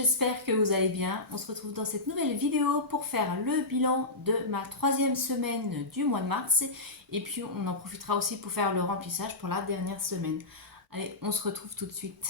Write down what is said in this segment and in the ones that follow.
j'espère que vous allez bien. On se retrouve dans cette nouvelle vidéo pour faire le bilan de ma 3e semaine du mois de mars. Et puis on en profitera aussi pour faire le remplissage pour la dernière semaine. Allez, on se retrouve tout de suite.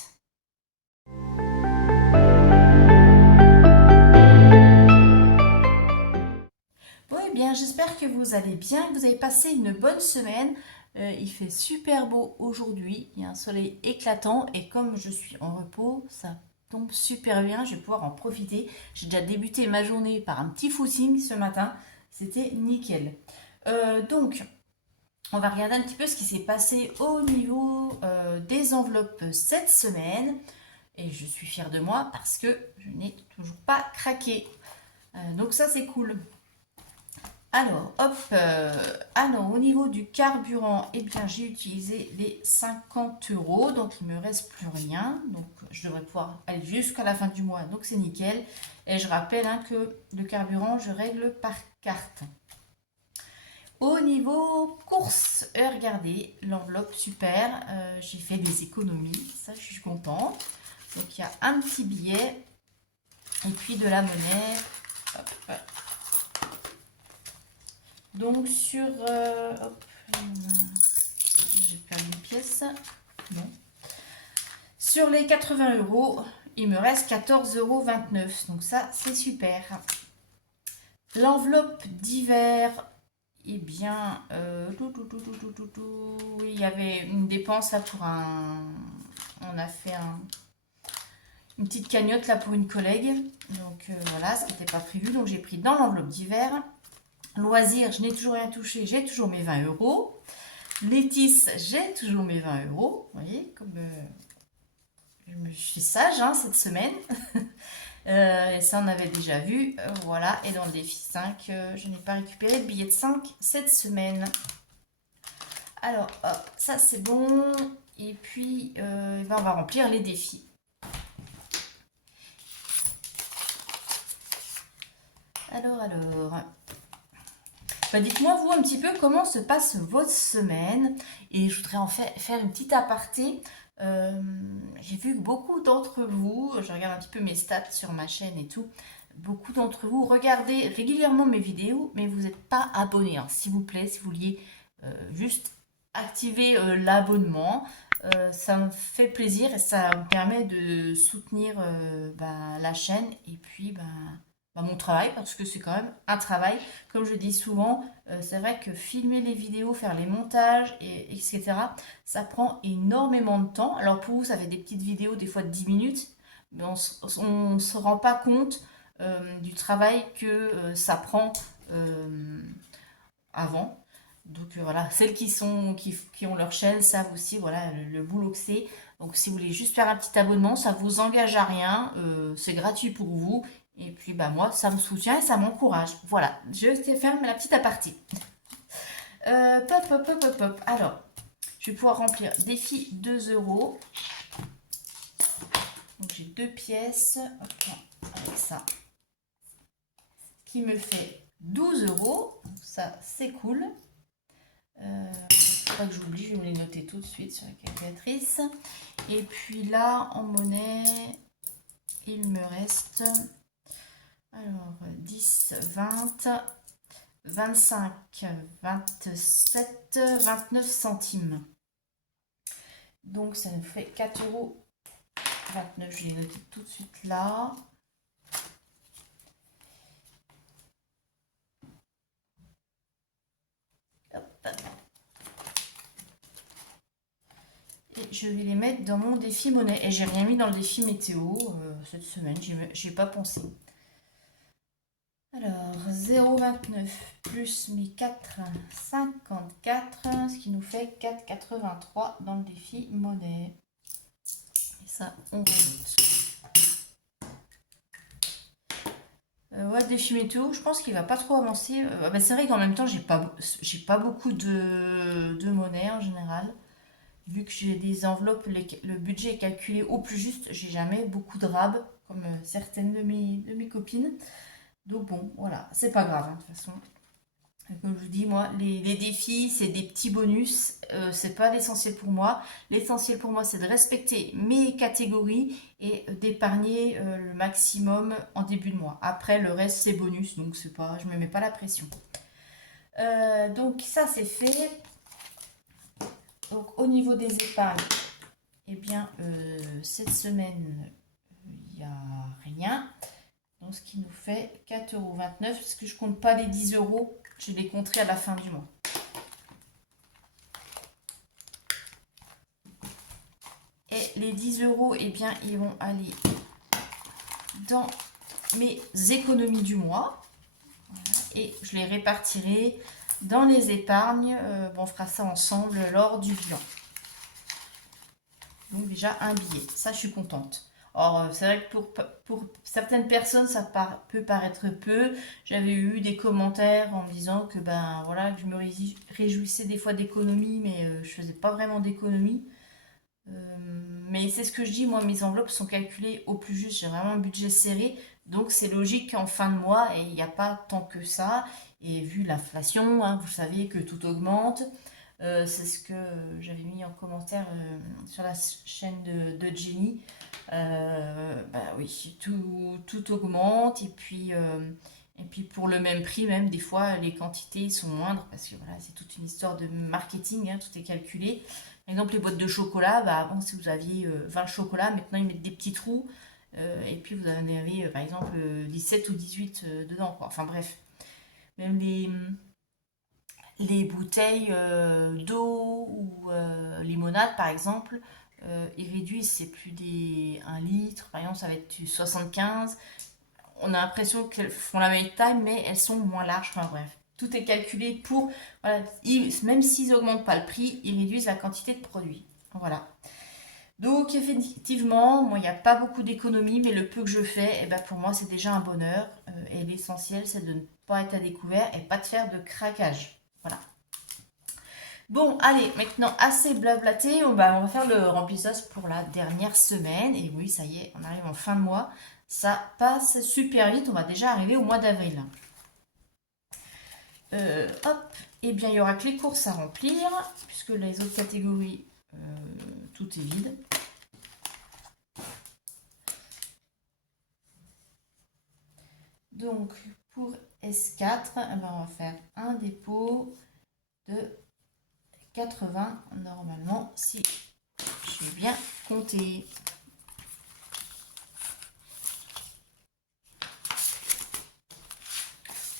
Bon, eh bien, j'espère que vous allez bien, que vous avez passé une bonne semaine. Il fait super beau aujourd'hui, il y a un soleil éclatant et comme je suis en repos, ça tombe super bien, je vais pouvoir en profiter. J'ai déjà débuté ma journée par un petit footing ce matin, c'était nickel. Donc, on va regarder un petit peu ce qui s'est passé au niveau des enveloppes cette semaine. Et je suis fière de moi parce que je n'ai toujours pas craqué. Donc ça c'est cool. Alors, hop, alors au niveau du carburant, eh bien j'ai utilisé les 50 €, donc il me reste plus rien. Donc je devrais pouvoir aller jusqu'à la fin du mois, donc c'est nickel. Et je rappelle que le carburant, je règle par carte. Au niveau courses, regardez, l'enveloppe super, j'ai fait des économies, ça je suis contente. Donc il y a un petit billet et puis de la monnaie. Hop. Donc sur... hop, j'ai perdu une pièce. Non. Sur les 80 €, il me reste 14,29 €. Donc ça, c'est super. L'enveloppe d'hiver, eh bien, oui, il y avait une dépense là pour un... On a fait une petite cagnotte là pour une collègue. Donc voilà, ce qui n'était pas prévu. Donc j'ai pris dans l'enveloppe d'hiver. Loisirs, je n'ai toujours rien touché, j'ai toujours mes 20 €. Létis, j'ai toujours mes 20 €. Vous voyez, comme je suis sage cette semaine. Et ça, on avait déjà vu. Voilà, et dans le défi 5, je n'ai pas récupéré de billet de 5 cette semaine. Alors, hop, ça c'est bon. Et puis, on va remplir les défis. Alors. Dites-moi, vous, un petit peu comment se passe votre semaine. Et je voudrais en faire une petite aparté. J'ai vu que beaucoup d'entre vous, je regarde un petit peu mes stats sur ma chaîne et tout, beaucoup d'entre vous regardez régulièrement mes vidéos, mais vous n'êtes pas abonnés. S'il vous plaît, si vous vouliez juste activer l'abonnement, ça me fait plaisir et ça me permet de soutenir la chaîne et puis mon travail, parce que c'est quand même un travail. Comme je dis souvent, c'est vrai que filmer les vidéos, faire les montages, etc., ça prend énormément de temps. Alors pour vous, ça fait des petites vidéos, des fois de 10 minutes, mais on ne se rend pas compte du travail que ça prend avant. Donc voilà, celles qui ont leur chaîne savent aussi voilà, le boulot que c'est. Donc si vous voulez juste faire un petit abonnement, ça ne vous engage à rien, c'est gratuit pour vous. Et puis moi, ça me soutient et ça m'encourage. Voilà, je ferme la petite aparté. Pop. Alors, je vais pouvoir remplir défi 2 €. Donc j'ai 2 pièces. Hop, avec ça. Qui me fait 12 €. Ça, c'est cool. Pas que j'oublie, je vais me les noter tout de suite sur la calculatrice. Et puis là, en monnaie, il me reste... Alors, 10, 20, 25, 27, 29 centimes. Donc, ça nous fait 4,29 €. Je l'ai noté tout de suite là. Hop. Et je vais les mettre dans mon défi monnaie. Et j'ai rien mis dans le défi météo cette semaine. J'ai pas pensé. Alors, 0,29 plus mes 4,54, ce qui nous fait 4,83 dans le défi monnaie. Et ça, on rajoute. Ouais, défi météo, je pense qu'il va pas trop avancer. C'est vrai qu'en même temps, j'ai pas beaucoup de monnaie en général. Vu que j'ai des enveloppes, le budget est calculé au plus juste, j'ai jamais beaucoup de rab, comme certaines de mes copines. Donc bon, voilà, c'est pas grave de toute façon. Comme je vous dis, moi, les défis, c'est des petits bonus. C'est pas l'essentiel pour moi. L'essentiel pour moi, c'est de respecter mes catégories et d'épargner le maximum en début de mois. Après, le reste, c'est bonus, donc c'est pas, je me mets pas la pression. Donc ça, c'est fait. Donc au niveau des épargnes, eh bien, cette semaine, il n'y a rien. Donc ce qui nous fait 4,29 €, parce que je compte pas les 10 euros, je les compterai à la fin du mois. Et les 10 euros, eh bien, ils vont aller dans mes économies du mois. Voilà, et je les répartirai dans les épargnes. Bon, on fera ça ensemble lors du bilan. Donc déjà un billet, ça je suis contente. Or c'est vrai que pour certaines personnes ça peut paraître peu. J'avais eu des commentaires en me disant que ben voilà que je me réjouissais des fois d'économie, mais je faisais pas vraiment d'économie. Mais c'est ce que je dis, moi mes enveloppes sont calculées au plus juste, j'ai vraiment un budget serré, donc c'est logique qu'en fin de mois, et il n'y a pas tant que ça, et vu l'inflation, hein, vous savez que tout augmente. C'est ce que j'avais mis en commentaire sur la chaîne de Jenny. Bah oui, tout augmente et puis pour le même prix, même des fois les quantités sont moindres parce que voilà, c'est toute une histoire de marketing, hein, tout est calculé. Par exemple, les boîtes de chocolat, bah, avant si vous aviez 20 chocolats, maintenant ils mettent des petits trous et puis vous en avez par exemple 17 ou 18 dedans, quoi. Enfin bref, même les bouteilles d'eau ou limonade par exemple, ils réduisent, c'est plus des 1 litre, par exemple ça va être du 75. On a l'impression qu'elles font la même taille mais elles sont moins larges, enfin bref. Tout est calculé pour, voilà, même s'ils n'augmentent pas le prix, ils réduisent la quantité de produits. Voilà. Donc effectivement, moi il n'y a pas beaucoup d'économies, mais le peu que je fais, eh ben, pour moi c'est déjà un bonheur. Et l'essentiel c'est de ne pas être à découvert et pas de faire de craquage. Voilà. Bon, allez, maintenant assez blablaté, on va faire le remplissage pour la dernière semaine. Et oui, ça y est, on arrive en fin de mois. Ça passe super vite, on va déjà arriver au mois d'avril. Hop, et bien il y aura que les courses à remplir, puisque les autres catégories, tout est vide. Donc pour S4, eh ben, on va faire un dépôt de 80 normalement, si j'ai bien compté.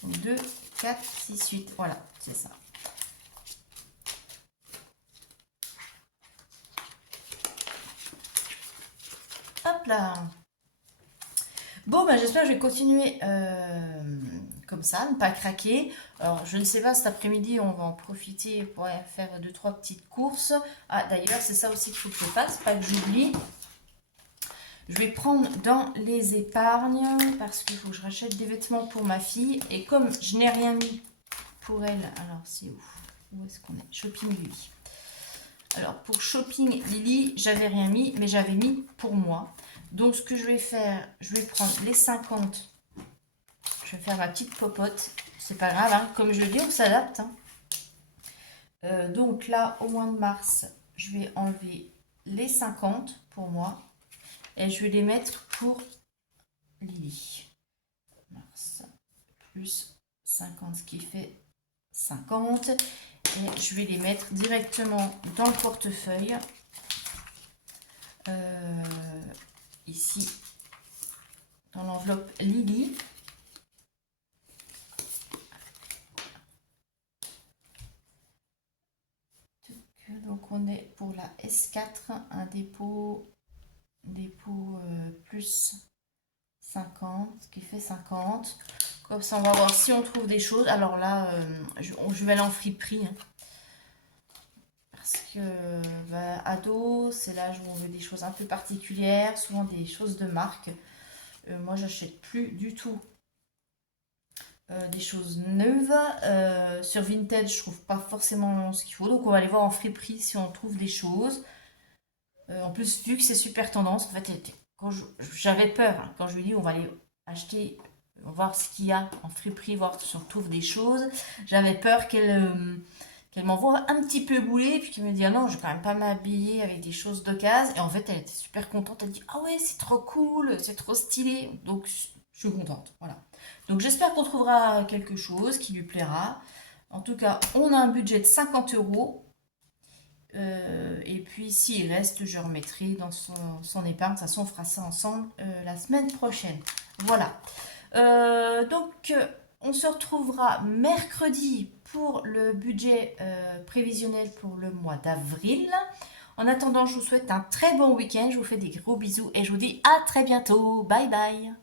2, 4, 6, 8. Voilà, c'est ça. Hop là. Bon, bah, j'espère que je vais continuer comme ça, ne pas craquer. Alors, je ne sais pas, cet après-midi, on va en profiter pour faire 2-3 petites courses. Ah, d'ailleurs, c'est ça aussi qu'il faut que je fasse, pas que j'oublie. Je vais prendre dans les épargnes parce qu'il faut que je rachète des vêtements pour ma fille. Et comme je n'ai rien mis pour elle, alors c'est où? Où est-ce qu'on est? Shopping Lily. Alors pour Shopping Lily, j'avais rien mis, mais j'avais mis pour moi. Donc ce que je vais faire, je vais prendre les 50. Je vais faire ma petite popote. C'est pas grave, hein. Comme je le dis, on s'adapte. Hein. Donc là, au mois de mars, je vais enlever les 50 pour moi. Et je vais les mettre pour Lily. Mars plus 50, ce qui fait 50. Et je vais les mettre directement dans le portefeuille. Ici, dans l'enveloppe Lily. Donc on est pour la S4, un dépôt plus 50, ce qui fait 50. Comme ça, on va voir si on trouve des choses. Alors là, je vais aller en friperie. Hein. Parce que ado, c'est l'âge où on veut des choses un peu particulières, souvent des choses de marque. Moi, j'achète plus du tout des choses neuves. Sur Vinted, je trouve pas forcément ce qu'il faut. Donc, on va aller voir en friperie si on trouve des choses. En plus, vu que c'est super tendance, en fait, j'avais peur hein, quand je lui ai dit on va aller acheter voir ce qu'il y a en friperie, voir si on trouve des choses. J'avais peur qu'elle m'envoie un petit peu bouler, puis qu'elle me dise ah non, je vais quand même pas m'habiller avec des choses d'occasion. Et en fait, elle était super contente. Elle dit ah ouais, c'est trop cool, c'est trop stylé. Donc, je suis contente. Voilà. Donc, j'espère qu'on trouvera quelque chose qui lui plaira. En tout cas, on a un budget de 50 euros. Et puis, s'il reste, je remettrai dans son épargne. De toute façon, on fera ça ensemble la semaine prochaine. Voilà. Donc, on se retrouvera mercredi pour le budget prévisionnel pour le mois d'avril. En attendant, je vous souhaite un très bon week-end. Je vous fais des gros bisous et je vous dis à très bientôt. Bye bye.